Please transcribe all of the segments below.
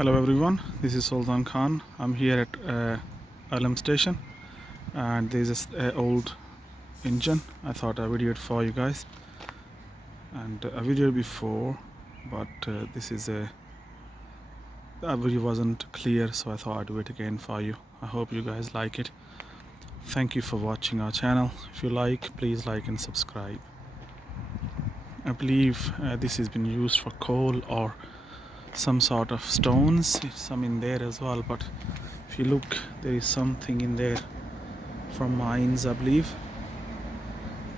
Hello everyone, this is Sultan Khan. I'm here at Alam station and there's this old engine. I thought I videoed for you guys, and I videoed before, but this is that video wasn't clear, so I thought I'd do it again for you. I hope you guys like it. Thank you for watching our channel. If you like, please like and subscribe. I believe this has been used for coal or some sort of stones. It's some in there as well, but if you look, there is something in there from mines, I believe.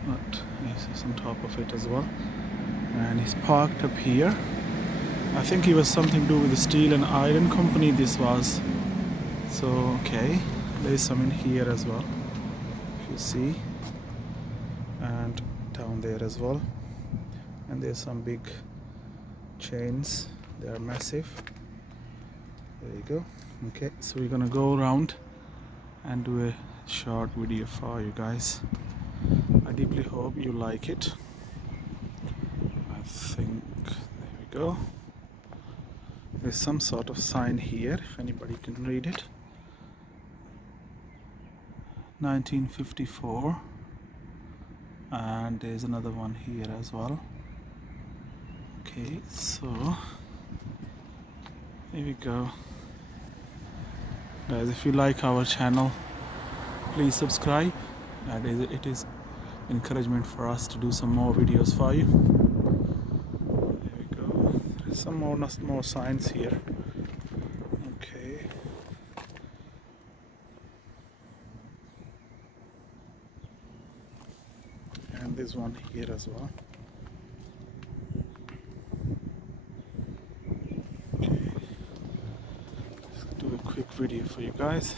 But it's on top of it as well, and he's parked up here. I think it was something to do with the steel and iron company this was. So okay, there's some in here as well, if you see, and down there as well. And there's some big chains, they are massive. There you go. Okay, so we're gonna go around and do a short video for you guys. I deeply hope you like it. I think, there we go. There's some sort of sign here, if anybody can read it. 1954, and there's another one here as well. Okay, so here we go. Guys, if you like our channel, please subscribe. It is encouragement for us to do some more videos for you. There we go. There's some more signs here. Okay. And there's one here as well. Okay. Let's do a quick video for you guys.